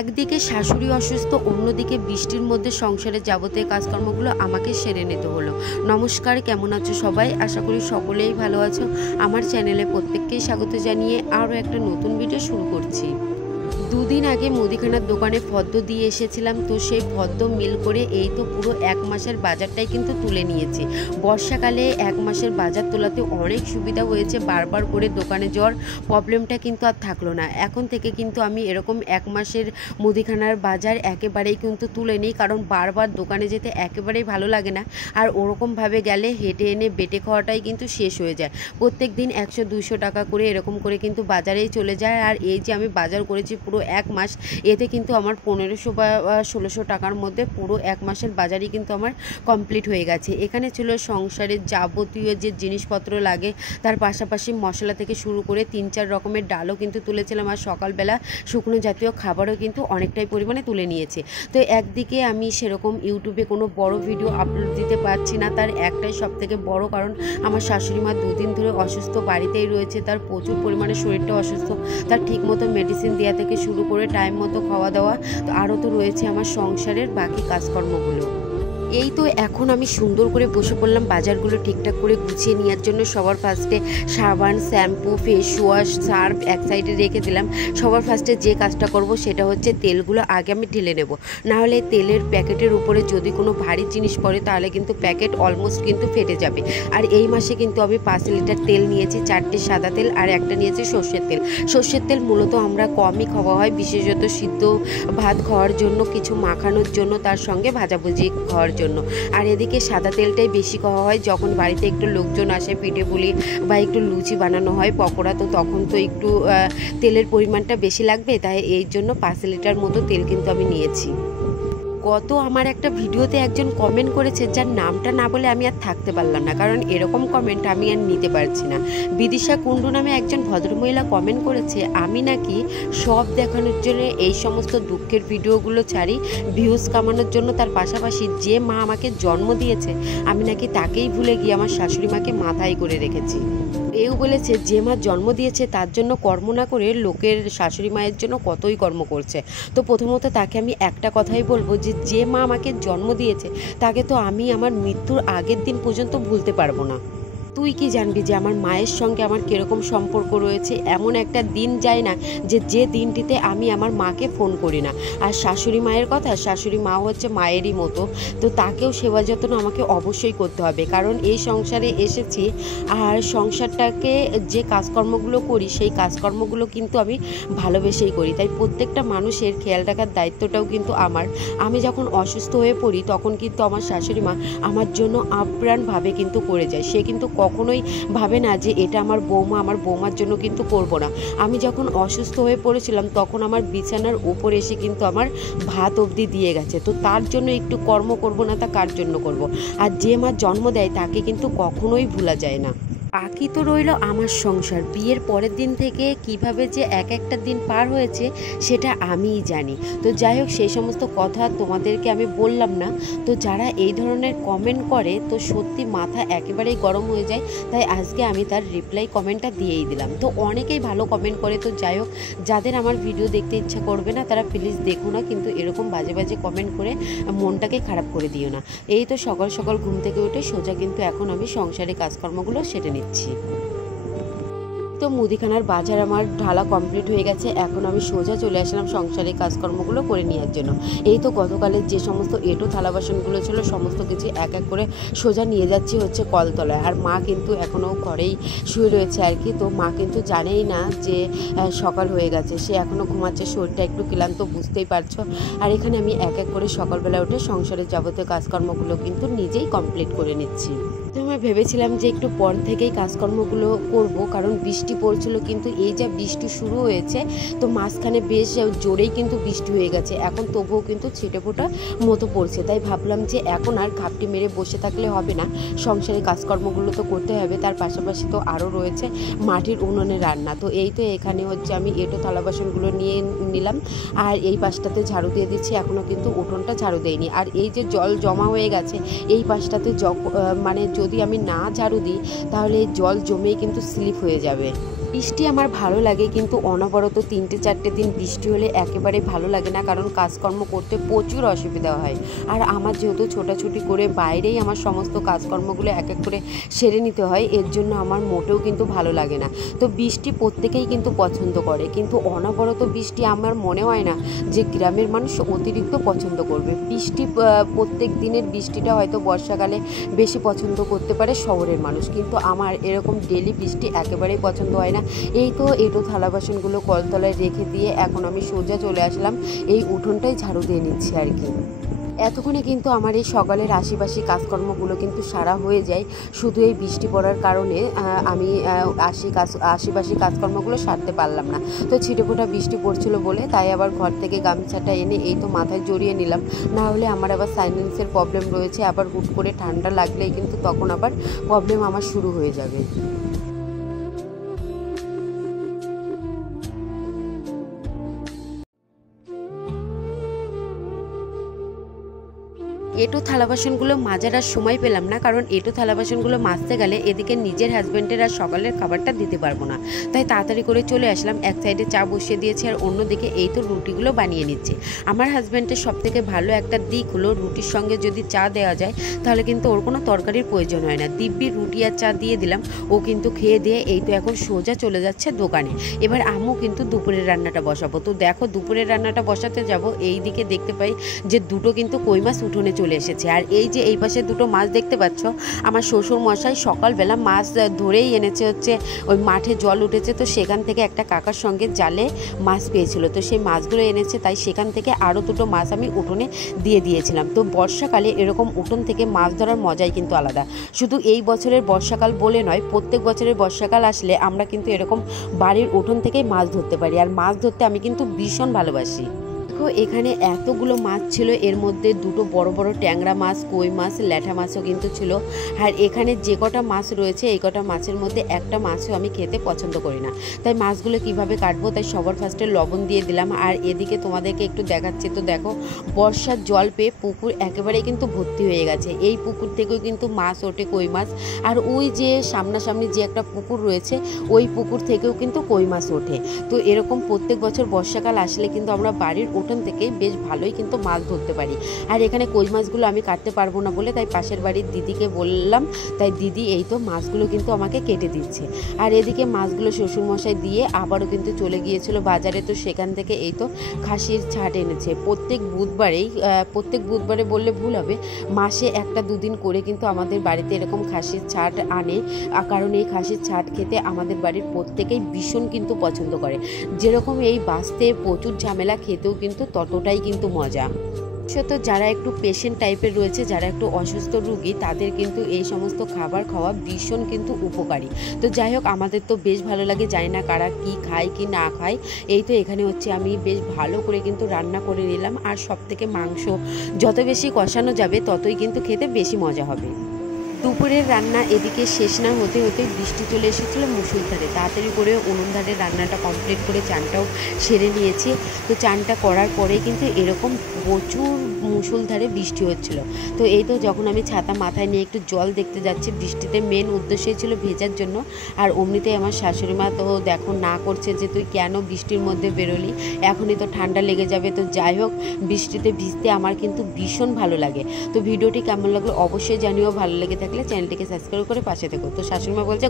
একদিকে শাশুড়ি অসুস্থ, অন্যদিকে বৃষ্টির মধ্যে সংসারের যাবতীয় কাজকর্মগুলো আমাকে সেরে নিতে হলো। নমস্কার, কেমন আছো সবাই? আশা করি সকলেই ভালো আছো। আমার চ্যানেলে প্রত্যেককেই স্বাগত জানিয়ে আরও একটা নতুন ভিডিও শুরু করছি। দুদিন আগে মুদিখানার দোকানে ফদ্দ দিয়ে এসেছিলাম, তো সেই ফদ্দ মিল করে এই তো পুরো এক মাসের বাজারটাই কিন্তু তুলে নিয়েছি। বর্ষাকালে এক মাসের বাজার তোলাতে অনেক সুবিধা হয়েছে, বারবার করে দোকানে যাওয়ার প্রবলেমটা কিন্তু আর থাকলো না। এখন থেকে কিন্তু আমি এরকম এক মাসের মুদিখানার বাজার একেবারেই কিন্তু তুলে নিই, কারণ বারবার দোকানে যেতে একেবারেই ভালো লাগে না। আর ওরকমভাবে গেলে হেঁটে এনে বেটে খাওয়াটাই কিন্তু শেষ হয়ে যায়। প্রত্যেক দিন 100-200 টাকা করে এরকম করে কিন্তু বাজারেই চলে যায়। আর এই যে আমি বাজার করেছি পুরো এক মাস, এতে কিন্তু আমার 1500 বা 1600 টাকার মধ্যে পুরো এক মাসের বাজারই কিন্তু আমার কমপ্লিট হয়ে গেছে। এখানে ছিল সংসারের যাবতীয় যে জিনিসপত্র লাগে, তার পাশাপাশি মশলা থেকে শুরু করে 3-4 রকমের ডালও কিন্তু তুলেছিলাম। আর সকালবেলা শুকনো জাতীয় খাবারও কিন্তু অনেকটাই পরিমাণে তুলে নিয়েছে। তো একদিকে আমি সেরকম ইউটিউবে কোনো বড় ভিডিও আপলোড দিতে পারছি না, তার একটাই সবথেকে বড় কারণ আমার শাশুড়ি মা 2 দিন ধরে অসুস্থ, বাড়িতেই রয়েছে। তার প্রচুর পরিমাণে শরীরটা অসুস্থ, তার ঠিক মতো মেডিসিন দেওয়া থেকে শুরু করে টাইম মতো খাওয়া দাওয়া, তো আরও তো রয়েছে আমার সংসারের বাকি কাজকর্মগুলো। এই তো এখন আমি সুন্দর করে বসে পড়লাম বাজারগুলো ঠিকঠাক করে গুছিয়ে নেওয়ার জন্য। সবার ফার্স্টে সাবান, শ্যাম্পু, ফেস ওয়াশ, সার্ফ এক সাইডে রেখে দিলাম। সবার ফার্স্টে যে কাজটা করব সেটা হচ্ছে তেলগুলো আগে আমি ঢেলে নেব, নাহলে তেলের প্যাকেটের উপরে যদি কোনো ভারী জিনিস পড়ে তাহলে কিন্তু প্যাকেট অলমোস্ট কিন্তু ফেটে যাবে। আর এই মাসে কিন্তু আমি 5 লিটার তেল নিয়েছি, 4টে সাদা তেল আর একটা নিয়েছি সর্ষের তেল। সর্ষের তেল মূলত আমরা কমই খাওয়া হয়, বিশেষত সিদ্ধ ভাত খাওয়ার জন্য, কিছু মাখানোর জন্য, তার সঙ্গে ভাজাভুজি খাওয়ার জন্য। আর এদিকে সাদা তেলটাই বেশি খাওয়া হয় যখন বাড়িতে একটু লোকজন আসে, পিঠে পুলি বা একটু লুচি বানানো হয়, পকোড়া, তো তখন তো একটু তেলের পরিমাণটা বেশি লাগবে, তাই এই জন্য 5 লিটার মতো তেল কিন্তু আমি নিয়েছি। গত আমার একটা ভিডিওতে একজন কমেন্ট করেছে, যার নামটা না বলে আমি আর থাকতে পারলাম না, কারণ এরকম কমেন্ট আমি আর নিতে পারছি না। বিদিশা কুণ্ডু নামে একজন ভদ্রমহিলা কমেন্ট করেছে, আমি নাকি সব দেখানোর জন্য এই সমস্ত দুঃখের ভিডিওগুলো ছাড়ি, ভিউজ কামানোর জন্য। তার পাশাপাশি যে মা আমাকে জন্ম দিয়েছে, আমি নাকি তাকেই ভুলে গিয়ে আমার শাশুড়ি মাকে মাথায় করে রেখেছি। এও বলেছে যে মা জন্ম দিয়েছে তার জন্য কর্ম না করে লোকের শাশুড়ি মায়ের জন্য কতই কর্ম করছে। তো প্রথমত তাকে আমি একটা কথাই বলবো, যে মা আমাকে জন্ম দিয়েছে তাকে তো আমি আমার মৃত্যুর আগের দিন পর্যন্ত ভুলতে পারবো না। তুই কি জানবি যে আমার মায়ের সঙ্গে আমার কীরকম সম্পর্ক রয়েছে? এমন একটা দিন যায় না যে দিনটিতে আমি আমার মাকে ফোন করি না। আর শাশুড়ি মায়ের কথা, শাশুড়ি মা হচ্ছে মায়েরই মতো, তো তাকেও সেবা যত্ন আমাকে অবশ্যই করতে হবে, কারণ এই সংসারে এসেছি। আর সংসারটাকে যে কাজকর্মগুলো করি সেই কাজকর্মগুলো কিন্তু আমি ভালোবেসেই করি, তাই প্রত্যেকটা মানুষের খেয়াল রাখার দায়িত্বটাও কিন্তু আমার। আমি যখন অসুস্থ হয়ে পড়ি তখন কিন্তু আমার শাশুড়ি মা আমার জন্য আপ্রাণভাবে কিন্তু করে যায়। সে কিন্তু কখনোই ভাবে না যে এটা আমার বৌমা, আমার বৌমার জন্য কিন্তু করব না। আমি যখন অসুস্থ হয়ে পড়েছিলাম তখন আমার বিছানার উপরে এসে কিন্তু আমার ভাত অবধি দিয়ে গেছে। তো তার জন্য একটু কর্ম করব না, তা কার জন্য করব? আর যে মা জন্ম দেয় তাকে কিন্তু কখনোই ভোলা যায় না। বাকি তো রইল আমার সংসার। বিয়ের পরের দিন থেকে কিভাবে যে একটা দিন পার হয়েছে সেটা আমিই জানি। তো যাই হোক, সেই সমস্ত কথা তোমাদেরকে আমি বললাম না। তো যারা এই ধরনের কমেন্ট করে তো সত্যি মাথা একেবারেই গরম হয়ে যায়, তাই আজকে আমি তার রিপ্লাই কমেন্টটা দিয়েই দিলাম। তো অনেকেই ভালো কমেন্ট করে, তো যাই হোক, যাদের আমার ভিডিও দেখতে ইচ্ছা করবে না তারা প্লিজ দেখো না, কিন্তু এরকম বাজে বাজে কমেন্ট করে মনটাকে খারাপ করে দিও না। এই তো সকাল সকাল ঘুম থেকে উঠে সোজা কিন্তু এখন আমি সংসারে কাজকর্মগুলো সেরে নিচ্ছি। তো মুদিখানার বাজার আমার ঢালা কমপ্লিট হয়ে গেছে, এখন আমি সোজা চলে আসলাম সংসারের কাজকর্মগুলো করে নেওয়ার জন্য। এই তো গতকালের যে সমস্ত এঁটো থালা বাসনগুলো ছিল সমস্ত কিছু এক এক করে সোজা নিয়ে যাচ্ছি হচ্ছে কলতলায়। আর মা কিন্তু এখনও ঘরেই শুয়ে রয়েছে আর কি, তো মা কিন্তু জানেই না যে সকাল হয়ে গেছে, সে এখনও ঘুমাচ্ছে, শরীরটা একটু ক্লান্ত, বুঝতেই পারছো। আর এখানে আমি এক এক করে সকালবেলা উঠে সংসারের যাবতীয় কাজকর্মগুলো কিন্তু নিজেই কমপ্লিট করে নিচ্ছি। তো আমি ভেবেছিলাম যে একটু পর থেকেই কাজকর্মগুলো করব, কারণ বৃষ্টি পড়ছিল, কিন্তু এই যা বৃষ্টি শুরু হয়েছে তো মাঝখানে বেশ জোরেই কিন্তু বৃষ্টি হয়ে গেছে, এখন তবুও কিন্তু ছিটেফোঁটা মতো পড়ছে। তাই ভাবলাম যে এখন আর ঘাপটি মেরে বসে থাকলে হবে না, সংসারের কাজকর্মগুলো তো করতে হবে। তার পাশাপাশি তো আরও রয়েছে মাটির উনুনে রান্না। তো এই তো এখানে হচ্ছে আমি এঁটো থালা বাসনগুলো নিয়ে নিলাম, আর এই পাশটাতে ঝাড়ু দিয়ে দিচ্ছি, এখনও কিন্তু উঠোনটা ঝাড়ু দেয়নি। আর এই যে জল জমা হয়ে গেছে এই পাশটাতে, মানে যদি আমি না ঝাড়ু দিই তাহলে জল জমেই কিন্তু স্লিপ হয়ে যাবে। বৃষ্টি আমার ভালো লাগে, কিন্তু অনবরত 3-4 দিন বৃষ্টি হলে একেবারে ভালো লাগে না, কারণ কাজকর্ম করতে প্রচুর অসুবিধা হয়। আর আমার যেহেতু ছোটাছুটি করে বাইরেই আমার সমস্ত কাজকর্মগুলো এক এক করে সেরে নিতে হয়, এর জন্য আমার মোটেও কিন্তু ভালো লাগে না। তো বৃষ্টি প্রত্যেকেই কিন্তু পছন্দ করে, কিন্তু অনবরত বৃষ্টি আমার মনে হয় না যে গ্রামের মানুষ অতিরিক্ত পছন্দ করবে। বৃষ্টি প্রত্যেক দিনের বৃষ্টিটা হয়তো বর্ষাকালে বেশি পছন্দ করতে পারে শহরের মানুষ, কিন্তু আমার এরকম ডেলি বৃষ্টি একেবারেই পছন্দ হয় না। এই তো এঁটো থালা বাসনগুলো কলতলায় রেখে দিয়ে এখন আমি সোজা চলে আসলাম এই উঠোনটাই ঝাড়ু দিয়ে নিচ্ছি আর কি। এতক্ষণে কিন্তু আমার এই সকালের আশিপাশি কাজকর্মগুলো কিন্তু সারা হয়ে যায়, শুধু এই বৃষ্টি পড়ার কারণে আমি আশিপাশি কাজকর্মগুলো সারতে পারলাম না। তো ছিটেফোঁটা বৃষ্টি পড়ছিল বলে তাই আবার ঘর থেকে গামছাটা এনে এই তো মাথায় জড়িয়ে নিলাম, না হলে আমার আবার সাইলেন্সের প্রবলেম রয়েছে, আবার হুট করে ঠান্ডা লাগলেই কিন্তু তখন আবার প্রবলেম আমার শুরু হয়ে যাবে। এঁটো থালা বাসনগুলো মাজার আর সময় পেলাম না, কারণ এঁটো থালা বাসনগুলো মাজতে গেলে এদিকে নিজের হাজব্যান্ডের আর সকালের খাবারটা দিতে পারবো না, তাই তাড়াতাড়ি করে চলে আসলাম। এক সাইডে চা বসিয়ে দিয়েছি আর অন্যদিকে এই তো রুটিগুলো বানিয়ে নিচ্ছে। আমার হাজব্যান্ডের সবথেকে ভালো একটা দিক হলো রুটির সঙ্গে যদি চা দেওয়া যায় তাহলে কিন্তু ওর কোনো তরকারির প্রয়োজন হয় না। দিব্যি রুটি আর চা দিয়ে দিলাম, ও কিন্তু খেয়ে দিয়ে এই তো এখন সোজা চলে যাচ্ছে দোকানে। এবার আমিও কিন্তু দুপুরের রান্নাটা বসাবো। তো দেখো দুপুরের রান্নাটা বসাতে যাব, এই দিকে দেখতে পাই যে দুটো কিন্তু কই মাছ উঠোনে চলে এসেছে। আর এই যে এই পাশে দুটো মাছ দেখতে পাচ্ছ, আমার শ্বশুর মশাই সকালবেলা মাছ ধরেই এনেছে, হচ্ছে ওই মাঠে জল উঠেছে তো সেখান থেকে একটা কাকার সঙ্গে জালে মাছ পেয়েছিল, তো সেই মাছগুলো এনেছে, তাই সেখান থেকে আরও দুটো মাছ আমি উঠোনে দিয়ে দিয়েছিলাম। তো বর্ষাকালে এরকম উঠোন থেকে মাছ ধরার মজাই কিন্তু আলাদা। শুধু এই বছরের বর্ষাকাল বলে নয়, প্রত্যেক বছরের বর্ষাকাল আসলে আমরা কিন্তু এরকম বাড়ির উঠোন থেকেই মাছ ধরতে পারি, আর মাছ ধরতে আমি কিন্তু ভীষণ ভালোবাসি। এখানে এতগুলো মাছ ছিল, এর মধ্যে দুটো বড় বড় ট্যাংরা মাছ, কই মাছ, ল্যাঠা মাছও কিন্তু ছিল। আর এখানে যে কটা মাছ রয়েছে এই কটা মাছের মধ্যে একটা মাছও আমি খেতে পছন্দ করি না, তাই মাছগুলো কিভাবে কাটবো তাই সবার ফার্স্টে লবণ দিয়ে দিলাম। আর এদিকে তোমাদেরকে একটু দেখাচ্ছি, তো দেখো বর্ষার জল পেয়ে পুকুর একেবারেই কিন্তু ভর্তি হয়ে গেছে। এই পুকুর থেকেও কিন্তু মাছ ওঠে, কই মাছ। আর ওই যে সামনাসামনি যে একটা পুকুর রয়েছে ওই পুকুর থেকেও কিন্তু কই মাছ ওঠে। তো এরকম প্রত্যেক বছর বর্ষাকাল আসলে কিন্তু আমরা বাড়ির উঠোন থেকে বেশ ভালোই কিন্তু মাছ ধরতে পারি। আর এখানে কই মাছগুলো আমি কাটতে পারবো না বলে তাই পাশের বাড়ির দিদিকে বললাম, তাই দিদি এই তো মাছগুলো কিন্তু আমাকে কেটে দিচ্ছে। আর এদিকে মাছগুলো শ্বশুরমশাই দিয়ে আবারও কিন্তু চলে গিয়েছিল বাজারে, তো সেখান থেকে এই তো খাসির ছাট এনেছে। প্রত্যেক বুধবারে বললে ভুল হবে, মাসে 1-2 দিন করে কিন্তু আমাদের বাড়িতে এরকম খাসির ছাট আনে, কারণ এই খাসির ছাট খেতে আমাদের বাড়ির প্রত্যেকেই ভীষণ কিন্তু পছন্দ করে। যেরকম এই বাঁচতে প্রচুর ঝামেলা, খেতেও কিন্তু ততটাই কিন্তু মজা। বিশেষত যারা একটু পেশেন্ট টাইপের রয়েছে, যারা একটু অসুস্থ রুগী, তাদের কিন্তু এই সমস্ত খাবার খাওয়া ভীষণ কিন্তু উপকারী। তো যাই হোক, আমাদের তো বেশ ভালো লাগে, জানি না কারা কি খায় কি না খায়। এই তো এখানে হচ্ছে আমি বেশ ভালো করে কিন্তু রান্না করে নিলাম, আর সব থেকে মাংস যত বেশি কষানো যাবে ততই কিন্তু খেতে বেশি মজা হবে। দুপুরের রান্না এদিকে শেষ না হতে হতে বৃষ্টি চলে এসেছিলো মুষলধারে। তাড়াতাড়ি করে উনুন ধারে রান্নাটা কমপ্লিট করে চানটাও সেরে নিয়েছি। তো চানটা করার পরে কিন্তু এরকম প্রচুর মুষলধারে বৃষ্টি হচ্ছিল। তো এই তো যখন আমি ছাতা মাথায় নিয়ে একটু জল দেখতে যাচ্ছি, বৃষ্টিতে মেন উদ্দেশ্যই ছিল ভেজার জন্য। আর অমনিতেই আমার শাশুড়ি মা তো দেখো না করছে যে তুই কেন বৃষ্টির মধ্যে বেরোলি, এখনই তো ঠান্ডা লেগে যাবে। তো যাই হোক, বৃষ্টিতে ভিজতে আমার কিন্তু ভীষণ ভালো লাগে। তো ভিডিওটি কেমন লাগলো অবশ্যই জানিও, ভালো লেগে থাকলে চ্যানেলটিকে সাবস্ক্রাইব করে পাশে থেকো। তো শাশুড়ি মা বলছে